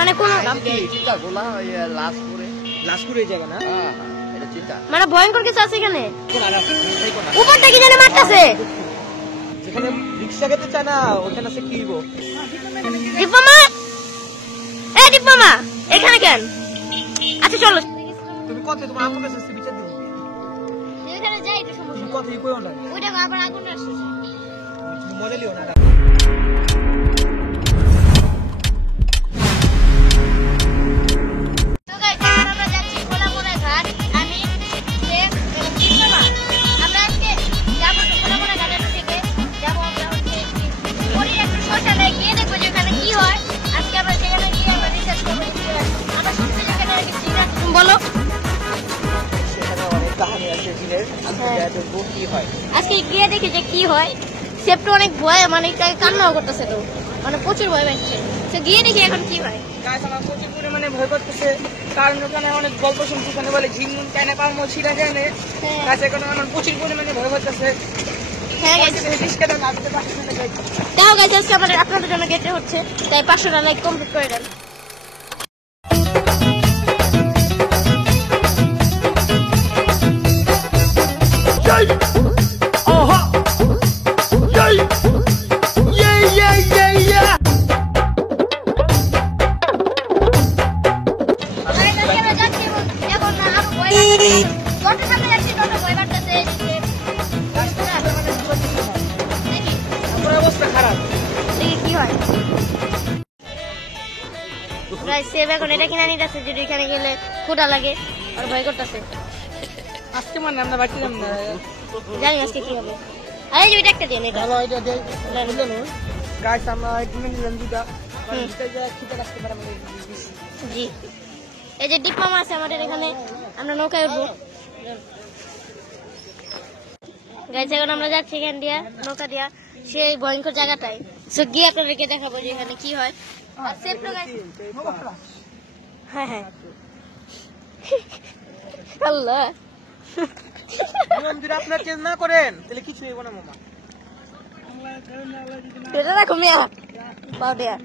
মানে কোন চিতা গোলা লাশ করে জায়গা না এটা চিতা মানে ভয়ঙ্কর কিছু আছে এখানে উপরটা কি জানে মারতাছে যেখানে রিকশা খেতে চায় না ওখানে আছে কি হইব দীপমা এ দীপমা এখানে কেন আচ্ছা চলো তুমি কত তোমার আপুর কাছে আছে বিচার দিও এখানে যাই তো সমস্যা কত ই কই না ওইটা আবার আগুন আসছে মজা লিও না বলো আজকে গিয়ে দেখি যে কি হয় সেপটা অনেক ভয় মানে কান্নাও করতেছে তো মানে প্রচুর ভয় পাচ্ছে তো গিয়ে দেখি এখন কি হয় প্রচুর পরিমাণে ভয় করতেছে কারণ ওখানে অনেক গল্প শুনছি ওখানে বলে ঝিমুন চায়না পালমো ছিঁড়া জানে গাছ এখন আমার প্রচুর পরিমাণে ভয় করতেছে তাও গাছ আজকে আমাদের আপনাদের জন্য গেটে হচ্ছে তাই 500 লাইক কমপ্লিট করে দেন এখন এটা কিনা নিতেছে যদি এখানে গেলে ক্ষুধা লাগে আর ভয় করতেছে আজকে মানে আমরা বাড়িতে যাব না জানি আজকে কি হবে আরে যে এটা একটা দেন এটা ভালো এটা দেই বুঝলেন গাইস আমরা কিনে নিলাম দুটা এটা যা খেতে রাখতে পারে আমাদের জি এই যে ডিপ মামা আছে আমাদের এখানে আমরা নৌকায় উঠবো গাইস এখন আমরা যাচ্ছি এখান দিয়া নৌকা দিয়া সেই ভয়ঙ্কর জায়গাটায় সো গিয়ে আপনাদেরকে দেখাবো যে এখানে কি হয় আর সেফ তো গাইস হ্যাঁ হ্যাঁ আল্লাহ নিয়ম যদি আপনারা চেঞ্জ না করেন তাহলে কিছু হইব না মামা এটা রাখো মিয়া পাও দেয়া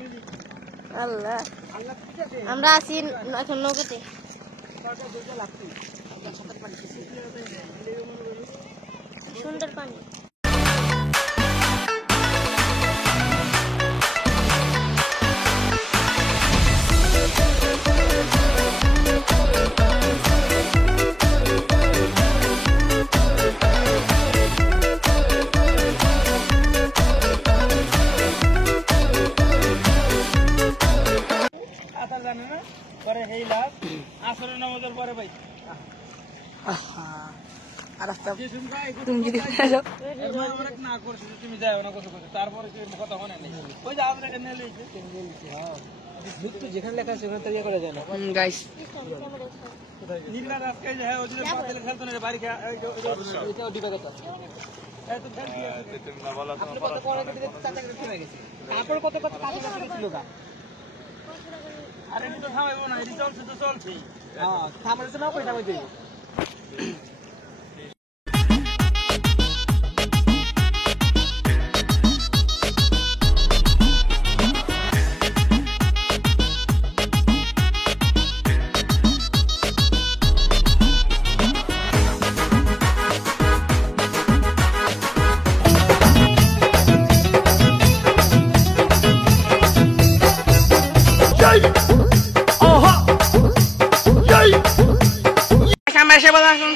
আল্লাহ আমরা আছি এখন নৌকাতে সুন্দর পানি পরে হেইলা আসরের নামাজের পরে ভাই আর রাস্তা তুমি যদি যাও না করছিস তুমি যাও না কত কথা তারপরে কি কথা হয় না ওই যে আমরা এনে লইছে তো যেখানে লেখা আছে ওখানে তৈরি করা যায় না গাইস নীলা রাস্তায় যে হ্যাঁ ওই যে বাতিল খেলতো না বাড়ি এটা ডিবা কথা এই তো খেল দিয়ে তুমি না বলা তোমার পরে চাচা করে থেমে গেছে তারপর কত কথা কাছে ছিল গা আরে তো থামাইবো না এই চলছে তো চলছে হ্যাঁ থামাইছে না কই থামাই দেব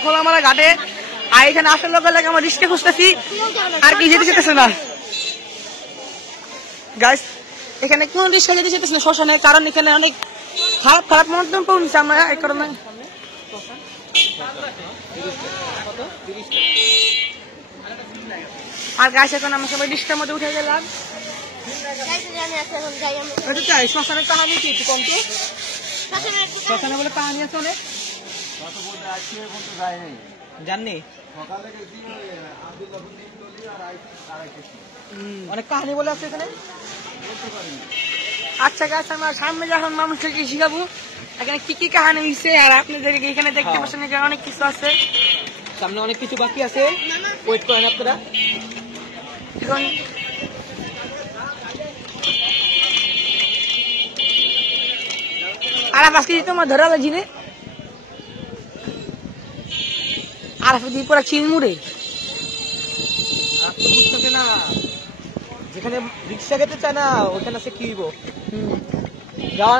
খোলামালা ঘাটে আর এখানে আসার লোক আমরা রিস্কে খুঁজতেছি আর কি যেতে যেতেছে না গাইস এখানে কোন রিস্কা যেতে যেতেছে না শ্মশানে কারণ এখানে অনেক খারাপ খারাপ মন্তব্য নিচ্ছে আমরা এই কারণে আর গাইস এখন আমরা সবাই রিস্কার মধ্যে উঠে গেলাম শ্মশানের কাহানি কি একটু কম তো শ্মশানে বলে কাহানি আছে অনেক জাননি অনেক কাহিনী বলে আছে এখানে আচ্ছা গাছ আমার সামনে যখন মানুষকে শিখাবো এখানে কি কি কাহিনী হয়েছে আর আপনাদের এখানে দেখতে পাচ্ছেন এখানে অনেক কিছু আছে সামনে অনেক কিছু বাকি আছে ওয়েট করেন আপনারা এখন আর 5 কেজি তোমার ধরা জিনে আর দি পুরা চিনমুড়ে আপনি বুঝতে না যেখানে রিক্সা খেতে চায় না ওখানে আছে কি হইব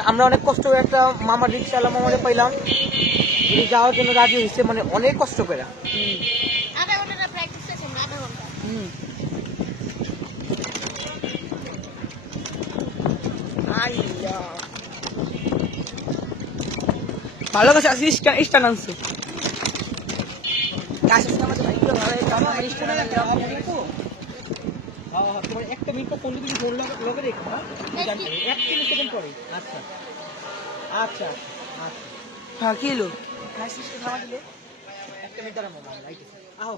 আমরা অনেক কষ্ট করে একটা মামার রিক্সা আলা মামারে পাইলাম উনি যাওয়ার জন্য রাজি হয়েছে মানে অনেক কষ্ট করে আধা ঘন্টা প্র্যাকটিস সেশন আধা ঘন্টা ভালো কাছে আসিস স্টান আনছো গাছ আছে আমাদের বাইকগুলো ভালো আমার স্টান তোমার একটা মিনিট ফোন যদি ফোন লগে রেখো এক তিন সেকেন্ড পরে আচ্ছা আচ্ছা আচ্ছা হ্যাঁ কি হলো গাছ সিস্টেম খাওয়া দিলে একটা মিনিট দাঁড়া মামা লাইট আও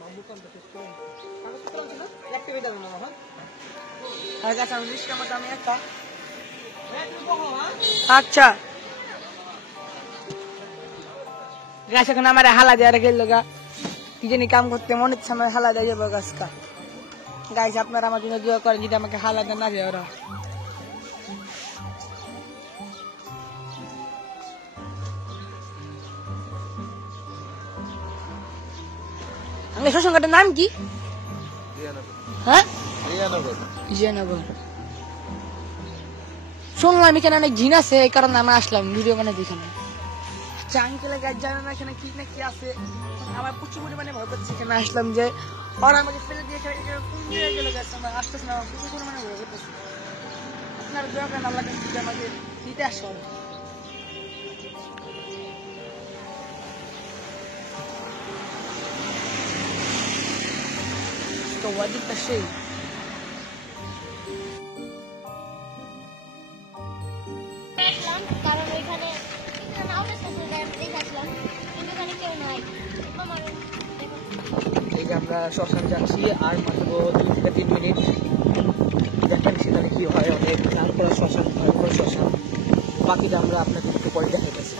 মামু কোন শেষ করুন একটা মিনিট দাঁড়া মামা আর গাছ আমি সিস্টেম মতো আমি একটা তুমি বহো হ্যাঁ আচ্ছা গাছ এখন আমার হালা দেওয়ার গেল গা কি জানি কাম করতে মনে হচ্ছে আমার হালা দেওয়া যাবো গাছটা গাইস আপনারা আমার জন্য দোয়া করেন যদি আমাকে হালা দেন না দেয় ওরা শশাঙ্কটার নাম কি হ্যাঁ জিয়ানগর শুনলাম এখানে অনেক জিন আছে এই কারণে আমরা আসলাম ভিডিও বানাতে এখানে আঙ্কেলে গাছ জানে না এখানে কি না কি আছে আমার প্রচুর পরিমাণে ভয় করছে এখানে আসলাম যে ওরা আমাকে ফেলে দিয়ে কোন জায়গায় গেলে গেছে আমার আসতেছে না আমার প্রচুর পরিমাণে ভয় করতেছে আপনার দোয়া করেন আল্লাহ কাছে আমাকে দিতে আসো তো ওয়াজিবটা সেই কারণ ওইখানে আউটে সেশন দেখে আসলাম কিন্তু ওখানে কেউ নাই এই যে আমরা শ্মশান যাচ্ছি আর মাত্র 2 থেকে 3 মিনিট দেখেন সেখানে কি হয় অনেক নাম করা শ্মশান ভয়ঙ্কর শ্মশান বাকিটা আমরা আপনাদেরকে পরে দেখাতেছি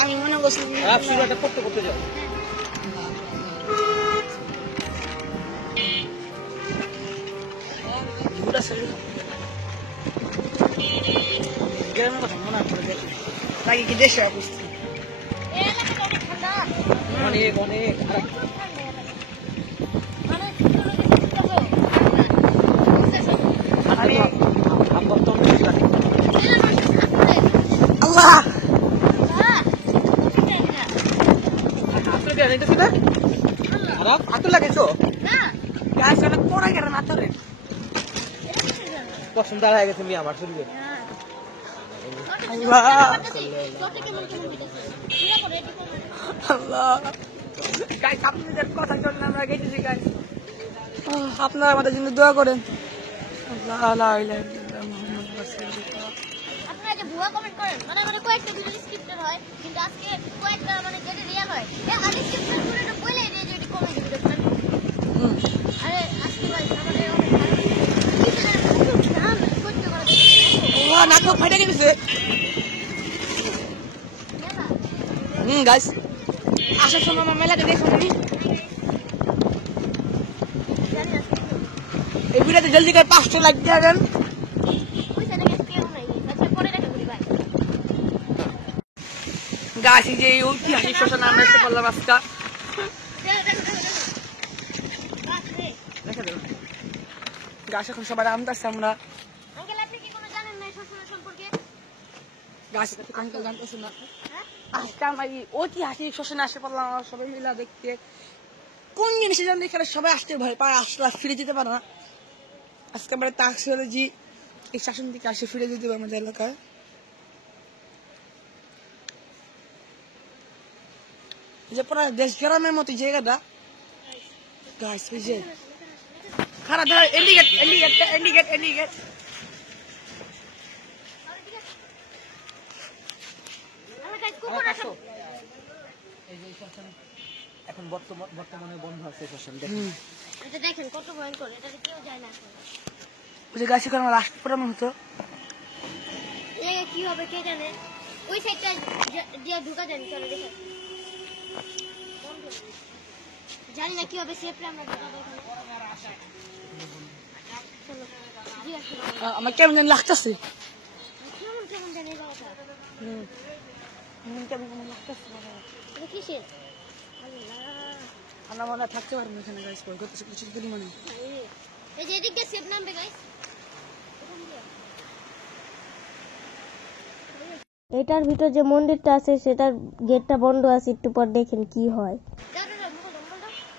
আমি মনে করছি শুরুটা করতে করতে যাও গ্রামের কথা মনে করে তাকে কি দেশে অবস্থা অনেক অনেক আল্লাহ হাত লাগেছো গাছ অনেক পড়া গেল না তোরে পছন্দ দাঁড়ায় গেছে মি আমার শরীরে আল্লাহ আল্লাহ গাইস আপনাদের কথা জন্য আমরা গেছি গাইস আপনারা আমাদের জন্য দোয়া করেন আল্লাহ লা ইলাহা ইল্লাল্লাহ মুহাম্মাদুর রাসূলুল্লাহ আপনারা যে ভুয়া কমেন্ট করেন মানে কয়েকটা ভিডিও স্ক্রিপ্টেড হয় কিন্তু আজকে কয়েকটা মানে যেটা রিয়েল হয় আগে স্ক্রিপ্টেড পুরোটা বলে দিয়ে যে এটা কমেন্ট ভিডিও করেন আরে আজকে ভাই আমাদের অনেক নাক ফাটা গেছে গাইস আসার সময় আমার মেলাতে দেখো আমি এই ভিডিওতে জলদি করে 500 লাইক দিয়ে দেন গাছ এই যে ঐতিহাসিক শ্মশান আমরা এসে পড়লাম আজকে গাছ এখন সবাই আমদাস আমরা গাছ আঙ্কেল জানতেছে না আজকে আমরা এই ঐতিহাসিক শ্মশানে আসে পড়লাম আমরা সবাই মিলা দেখতে কোন জিনিসের জন্য এখানে সবাই আসতে ভয় পায় আসলে ফিরে যেতে পারে না আজকে আমরা তাকসিওলজি এই শাসন থেকে আসে ফিরে যেতে হবে আমাদের এলাকায় যে পুরো দেশ গ্রামের মতো জায়গাটা গাছ বুঝে খারাপ ধর এন্ডিগেট এখন বর্তমানে বন্ধ আছে শ্মশান দেখেন কত ভয়ঙ্কর এটা কেউ যায় না ওই যে গাছে কোনো লাস্ট প্রোগ্রাম হতো কি হবে কে জানে ওই সাইডটা দিয়ে ঢুকা যায়নি চলো দেখেন জানি না কি হবে সেফলি আমরা ঢুকা দেবো চলো জি আমার কেমন জানি লাগতেছে কেমন কেমন জানি জায়গাটা কেমন কেমন লাগতেছে এটা কিসের আল্লাহ আমরা মনে হয় থাকতে পারবো এখানে গাইস ভয় করতেছে কিছু পরিমাণে এই যে এদিক দিয়ে সেফ নামবে গাইস এটার ভিতর যে মন্দিরটা আছে সেটার গেটটা বন্ধ আছে একটু পর দেখেন কি হয়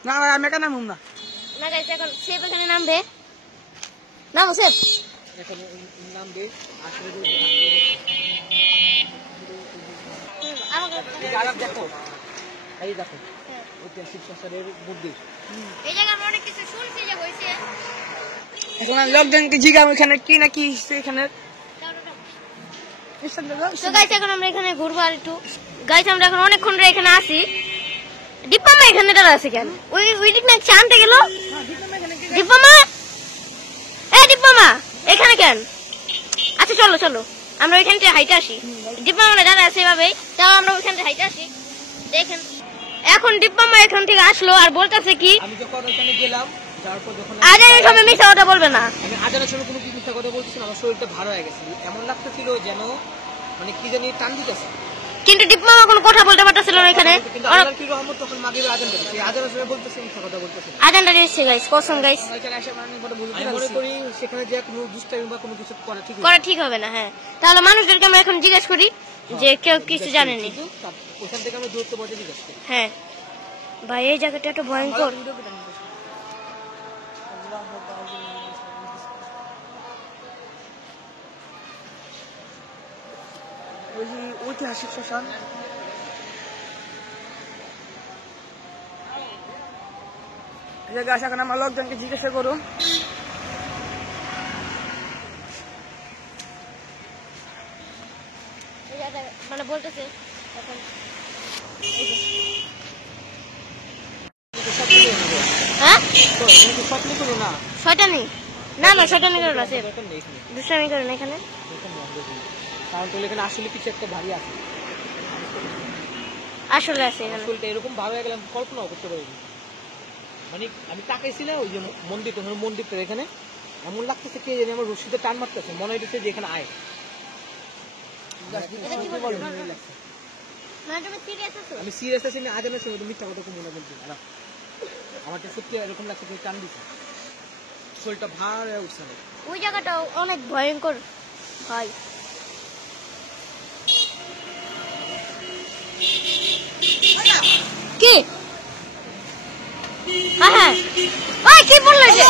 না ভাই আমি এখানে নামুম না না গাইস এখন সেফ এখানে নামবে নামো সেফ এখন নাম দে আসলে আমাকে দেখো এই দেখো ঐতিহাসিক শহরের মন্দির এই জায়গায় আমরা অনেক কিছু শুনছি যে হয়েছে এখন লোকজনকে জিজ্ঞাম এখানে কি না কি এখানে তো গাইস এখন আমরা এখানে ঘুরবো আর একটু গাইস আমরা এখন অনেকক্ষণ ধরে এখানে আসি দীপামা এখানে দাঁড়া আছে কেন ওই দিক না চানতে গেল দীপামা এই দীপামা এখানে কেন আচ্ছা চলো চলো আমরা ওইখান থেকে হাইটে আসি দীপামা দাঁড়া আছে এভাবেই তাও আমরা ওইখান থেকে হাইটে আসি দেখেন এখন দীপামা এখান থেকে আসলো আর বলতেছে কি আমি যখন ওখানে গেলাম যাওয়ার পর যখন আজানের সময় মিথ্যা কথা বলবে না আমি আজানের সময় কোনো কি মিথ্যা কথা বলছিলাম আমার শরীরটা ভালো হয়ে গেছে এমন লাগতেছিল যেন মানে কি জানি টান দিতেছে কিন্তু দীপামা কোনো কথা বলতে পারতেছিল না এখানে কিন্তু আল্লাহর কি রহমত তখন মাগরিবের আজান দিয়েছে সেই আজানের সময় বলতেছে মিথ্যা কথা বলতেছে আজানটা দিয়েছে গাইস কসম গাইস এখানে এসে মানে বড় বুঝতে আমি মনে করি সেখানে যে কোনো দুষ্টামি বা কোনো কিছু করা ঠিক করা ঠিক হবে না হ্যাঁ তাহলে মানুষদেরকে আমরা এখন জিজ্ঞেস করি যে কেউ কিছু জানেনি ওখান থেকে আমরা দূরত্ব বজায় জিজ্ঞেস করি হ্যাঁ ভাই এই জায়গাটা এত ভয়ঙ্কর ওই যে ঐতিহাসিক শ্মশান এই জায়গায় আসা এখন আমার লোকজনকে জিজ্ঞাসা করুন মানে বলতেছে এখন হ্যাঁ স্বপ্ন করো না শয়তানি না না শয়তানি করো না সে দরকার নেই এখানে দুষ্টামি করো না এখানে কারণ তো এখানে আসলে কিছু একটা ভারী আছে আসলে আছে এখানে আসলটা এরকম ভাবে গেলাম কল্পনাও করতে পারিনি মানে আমি তাকাইছি না ওই যে মন্দিরটা এখানে এমন লাগতেছে কে জানি আমার রশিতে টান মারতেছে মনে হইতেছে যে এখানে আয় মানে তুমি সিরিয়াস আছো আমি সিরিয়াস আছি না আজানের সময় মিথ্যা কথা মনে বলছি আমার তো সত্যি এরকম লাগছে যে টান দিচ্ছে শরীরটা ভার হয়ে উঠছে ওই জায়গাটা অনেক ভয়ঙ্কর ভাই কি হ্যাঁ ওই কি বললো যে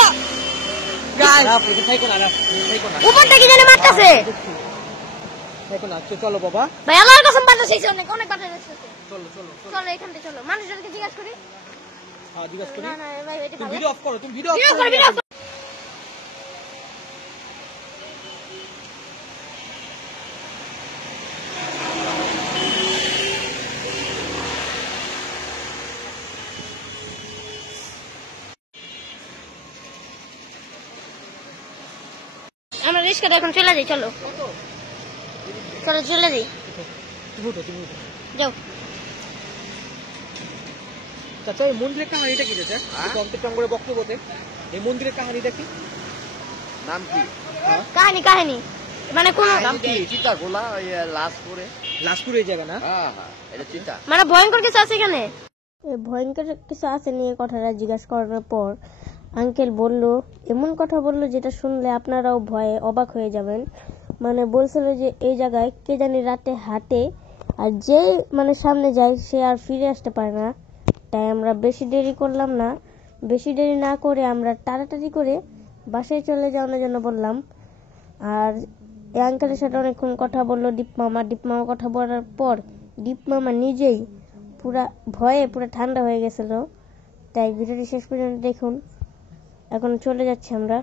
উপরটা কি জানে মারতেছে চলো বাবা ভাই আল্লাহর কসম বাতাস হইছে অনেক অনেক বাতাস হইছে চলো চলো চলো এখান থেকে চলো মানুষজনকে জিজ্ঞাসা করি হ্যাঁ জিজ্ঞাসা করি না না ভাই এটা তুমি ভালো ভিডিও অফ করো তুমি ভিডিও ভিডিও কর ভিডিও কর আমরা রিস্কাতে এখন চলে যাই চলো চলো চলে যাই তুমি যাও চাচা এই মন্দিরের কাহিনীটা কি চাচা কম্পিউটার বক্তব্যতে এই মন্দিরের কাহিনীটা কি নাম কি কাহিনী কাহিনী মানে কোন নাম কি চিতা গোলা ওই লাশপুরে লাশপুর এই জায়গা না হ্যাঁ হ্যাঁ এটা চিতা মানে ভয়ঙ্কর কিছু আছে এখানে ভয়ঙ্কর কিছু আছে নিয়ে কথাটা জিজ্ঞাসা করার পর আঙ্কেল বলল এমন কথা বলল যেটা শুনলে আপনারাও ভয়ে অবাক হয়ে যাবেন মানে বলছিল যে এই জায়গায় কে জানি রাতে হাঁটে আর যে মানে সামনে যায় সে আর ফিরে আসতে পারে না তাই আমরা বেশি দেরি করলাম না বেশি দেরি না করে আমরা তাড়াতাড়ি করে বাসায় চলে যাওয়ার জন্য বললাম আর এই আঙ্কেলের সাথে অনেকক্ষণ কথা বললো দীপ মামা কথা বলার পর দীপ মামা নিজেই পুরা ভয়ে পুরো ঠান্ডা হয়ে গেছিল তাই ভিডিওটি শেষ পর্যন্ত দেখুন এখন চলে যাচ্ছি আমরা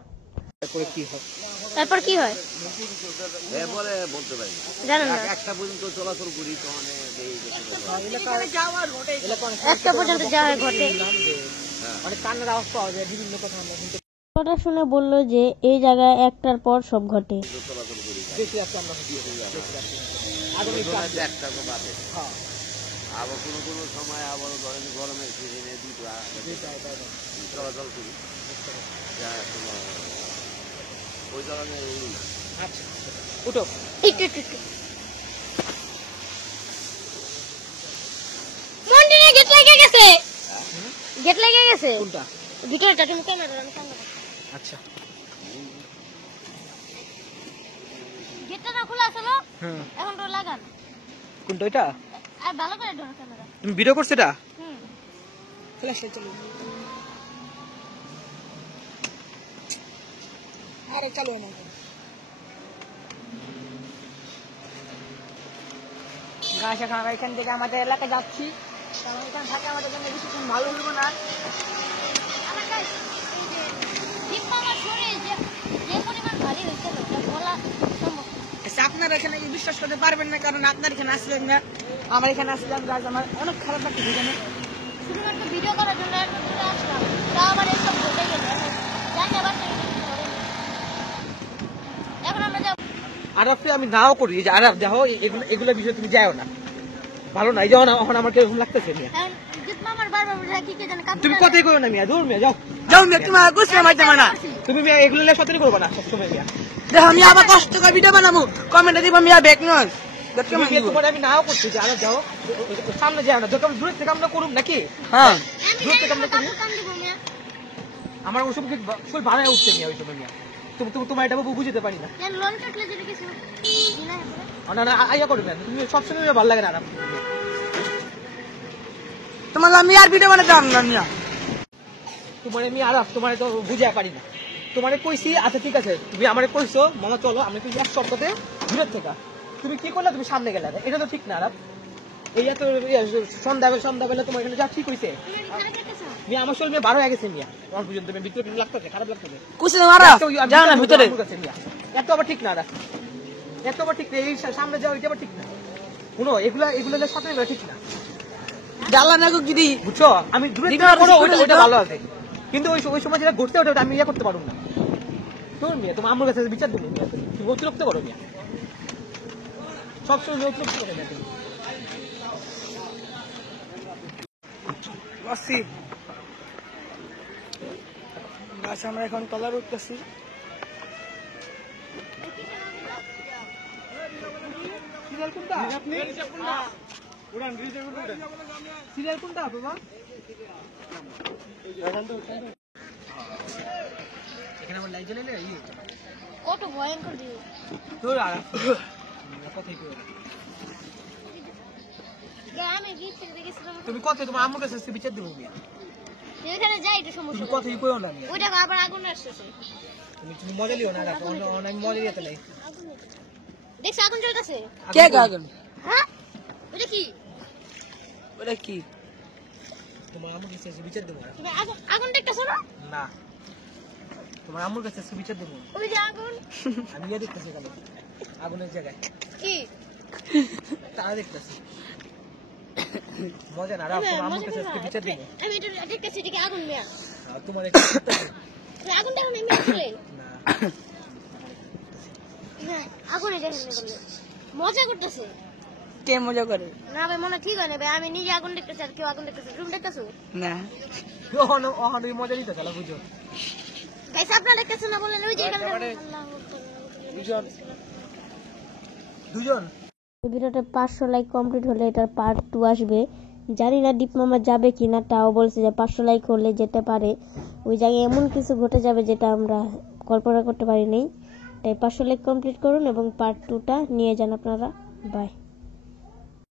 তারপর কি হয় এরপরে বলতে পারি জানেন না একটা পর্যন্ত চলাচল করি তো একটা পর্যন্ত যাওয়া ঘটে অনেক কান্নার আওয়াজ পাওয়া যায় বিভিন্ন কথা আমরা শুনতে কথা শুনে বললো যে এই জায়গায় একটার পর সব ঘটে চলাচল করি বেশি আছে আমরা আগামী একটা তো বাদে আবার কোনো কোনো সময় আবার ধরেন গরমের সিজনে দুটো চলাচল করি যা কোনো ওই ধরনের এই না। আচ্ছা উঠো। একটু একটু একটু মন্দিরে গেট লেগে গেছে, গেট লেগে গেছে কোনটা? ভিতরেটা। তুমি ক্যামেরা আমি সামনে আচ্ছা গেটটা না খোলা ছিল, হুম এখন তো লাগান। কোনটা ওইটা? আর ভালো করে ধরো ক্যামেরা। তুমি ভিডিও করছো এটা? হুম ফ্ল্যাশে চলো আরে চালু না গাছ এখন আমরা এখান থেকে আমাদের এলাকায় যাচ্ছি, কারণ এখানে থাকে আমাদের জন্য বেশিক্ষণ ভালো হইব না। আমার গাইস এই যে দীপমামার শরীর যে যে পরিমাণ ভারী হয়েছিল এটা বলা সম্ভব না। আচ্ছা, আপনারা এখানে কি বিশ্বাস করতে পারবেন না, কারণ আপনার এখানে আসলেন না, আমার এখানে আসলাম। গাছ আমার অনেক খারাপ লাগছে এখানে। শুধুমাত্র ভিডিও করার জন্য এর মধ্যে আসলাম, তাও আবার এসব ঘটে গেল। জানি আবার এখন আমরা যাবো। আরাফে আমি নাও করি যে আরাফ দেখো এগুলো বিষয়ে তুমি যাও না, ভালো না। এই যেমন এখন আমার কিরকম লাগতেছে মিয়া, এখন দীপমামার বারবার বলে কি কে জানে তুমি কথাই করো না মিয়া, দূর মিয়া যাও। যাও মিয়া, তুমি আর গুছিয়ে মারতে না। তুমি মিয়া এগুলো নিয়ে সতর্ক করবো না সবসময় মিয়া। দেখো আমি আবার কষ্ট করে ভিডিও বানাবো, কমেন্টে দিব মিয়া ব্যাক নয়। তুমি মিয়া তোমার আমি নাও করছি যে আরাফ যাও, সামনে যাও না, দরকার দূর থেকে আমরা করুম নাকি? হ্যাঁ দূর থেকে আমরা করি। কাম দিব মিয়া। আমার ওই সময় শরীর ভালো হয়ে উঠছে মিয়া ওই সময় মিয়া। তুমি তোমার এটা বুঝতে পারি না। কেন লোন কাটলে যদি কিছু না হবে? না না আইয়া করো না, তুমি সবসময় ভালো লাগে না আরাফ। তোমার আমি আর ভিডিও বানাতে পারবো না মিয়া। তোমার আমি আরাফ তোমার তো বুঝে পারি না। তোমারে কইছি আচ্ছা ঠিক আছে, তুমি আমারে কইছো মামা চলো আমরা কিন্তু এক সপ্তাহে দূরের থেকে, তুমি কি করলে তুমি সামনে গেলে, এটা তো ঠিক না আরাফ। এই এত সন্ধ্যাবেলা তোমার এখানে যা ঠিক হয়েছে মিয়া, আমার শরীর ভালো হয়ে গেছে মিয়া। আমার পর্যন্ত ভিতরে লাগতেছে, খারাপ লাগতেছে। কুছে মারা যাও না ভিতরে। এত আবার ঠিক না আরাফ, এত আবার ঠিক না। এই সামনে যাও এটা আবার ঠিক না। শুনো এগুলো সাথে ঠিক না, জ্বালা না গো গিরি। বুঝছো? আমি দূরে দিঘা থেকে করো, আর ওইটা ভালো আছে, কিন্তু ওই সময় যেটা ঘুরতে ওটা আমি ইয়ে করতে পারবো না। শোন মিয়া, তোমার আমার কাছে বিচার দেবো মিয়া, তুমি অতিরিক্ত করো মিয়া, সবসময় অতিরিক্ত করো মিয়া তুমি। আসিফ গাছ আমরা এখন তলার উঠতেছি। সিরিয়াল কোনটা? সিরিয়াল কোনটা বাবা? এখানে আমার লাইট জ্বালাইলে কত ভয়ঙ্কর দিন। তোর আর কথাই কই। আমি গিয়ে থেকে গেছিলাম। তুমি কথা তোমার আম্মুর কাছে বিচার দেবো মিয়া, এখানে যাই তো সমস্যা। তুমি কথাই কইও না মিয়া। ওইটা আবার আগুন আসছে। তুমি মজা লিও না, আমি মজা লিয়ে তাই। দেখছ আগুন জ্বলতেছে? কে আগুন? হ্যাঁ ওটা কি? ওটা কি? তোমার আম্মুর কাছে বিচার দেবো তুমি আগুন দেখতেছো না? না, তোমার আম্মুর কাছে বিচার দেবো। ওই যে আগুন। আমি ইয়ে দেখতেছি কেন আগুনের জায়গায় কি? তারা দেখতেছি মজা না। রাখ তোমার আম্মুর কাছে বিচার দেবো। আমি এটা দেখতেছি এটা কি আগুন মিয়া? তোমার একটু আগুন দেখো না মিয়া আসলে। না হ্যাঁ আগুনে দেখেন বললে মজা করতেছে। কে মজা করে? না ভাই মনে ঠিক হয় না ভাই, আমি নিজে আগুন দেখতেছি আর কেউ আগুন দেখতেছে। তুমি দেখতেছো? না ওখানে ওই মজা নিতে চলো বুঝো। গাইস আপনারা দেখতেছেন না বললেন ওই যে এখানে দুজন। এই ভিডিওটা 500 লাইক কমপ্লিট হলে এটার পার্ট 2 আসবে। জানি না দীপ মামা যাবে কিনা, তাও বলছে যে 500 লাইক হলে যেতে পারে। ওই জায়গায় এমন কিছু ঘটে যাবে যেটা আমরা কল্পনা করতে পারিনি। তাই 500 লাইক কমপ্লিট করুন এবং পার্ট 2টা নিয়ে যান আপনারা। বাই।